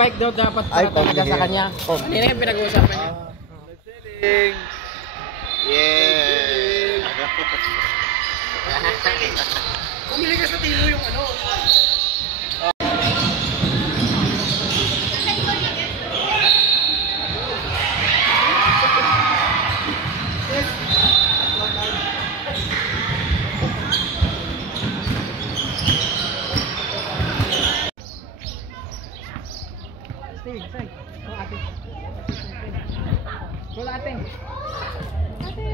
bike daw dapat para talaga sa kanya. Hindi na yung pinag-uusapan niya. Yeah! Pumili ka sa tilo yung ano. Wala ating.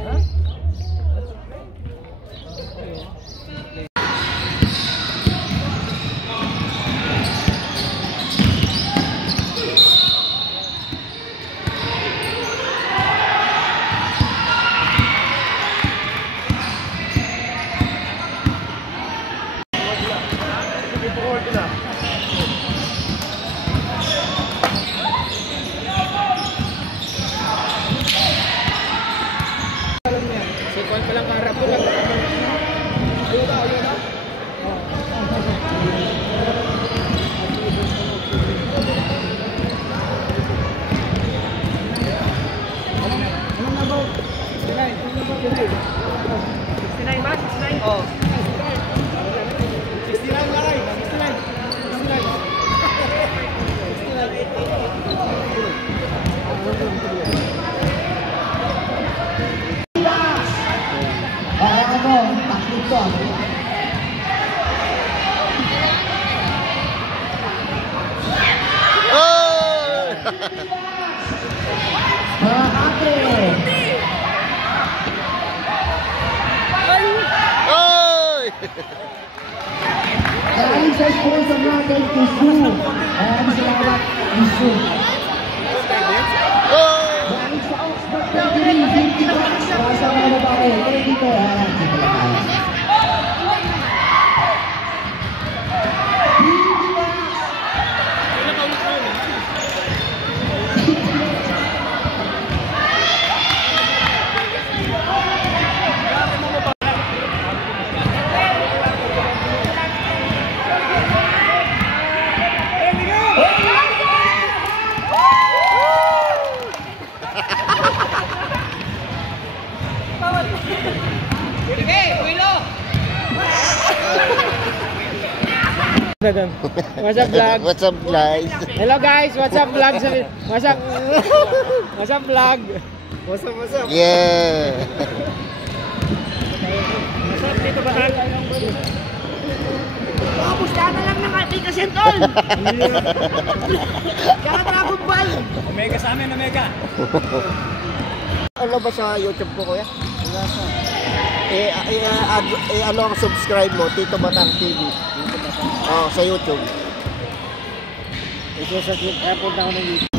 Ha? Sikuan pa lang karap ko lang. Ayun na. Ano na ba? 69 ba? 69? Oo. 69 na rin. 69. Dahil sa sponsor natin, Isu. Maraming salamat, Isu. Dahil sa Oxford Bakery, 50 bucks. Sa mga babae, kaya dito, dito lang tayo. What's up vlog? What's up guys? Hello guys, what's up vlog? What's up? What's up vlog? What's up? Yeah! What's up dito ba? Pusta na lang ng application tol. Kaya Dragon Ball. Omega sa amin, Omega. Ano ba sa YouTube ko kuya? Ano ang subscribe mo? Tito Batang TV. Oh, sa YouTube. Ito sa airport na ako ng YouTube.